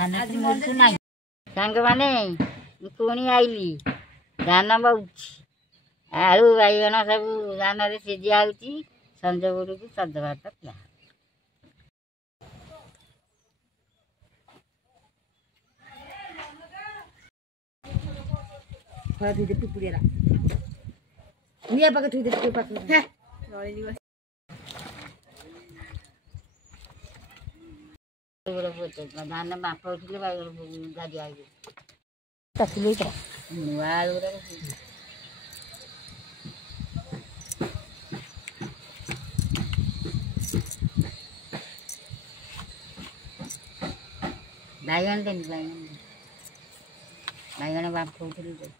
सांग माने पुणी आईली धान बहुची आलू बाइगण सब धान सीझा होती संज बेलू सज भात खिया धान बाप उठे बैगन गाड़ी आई नुआ आलू बैगन देनी बैगन बाप उठे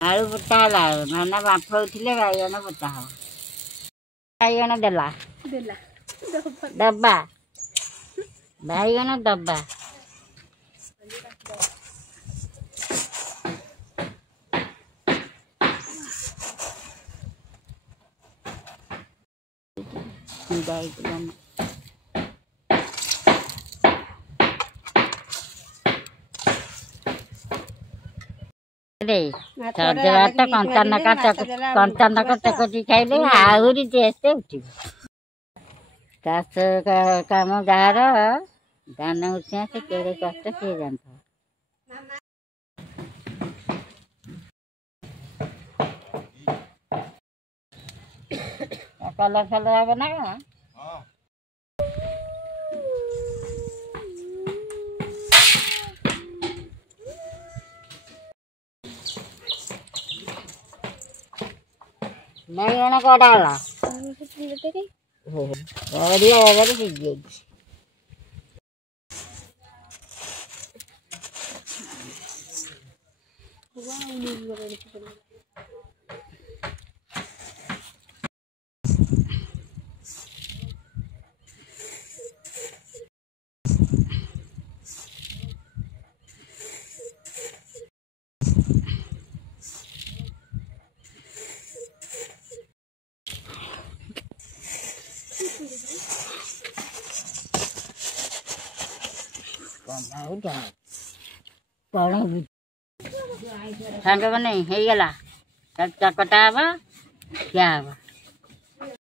आलू पोता है धान बाप उठे बैगन पोता हम बैगन देला डब्बा बैगन डब्बा खाइले आहरी टेस्ट उठ चाष कम गाँव धान उठा से केड़े कष्ट किए जानता कलर फलर हे ना बैगन कड़ा सीझे सांग मैंने चकटा क्या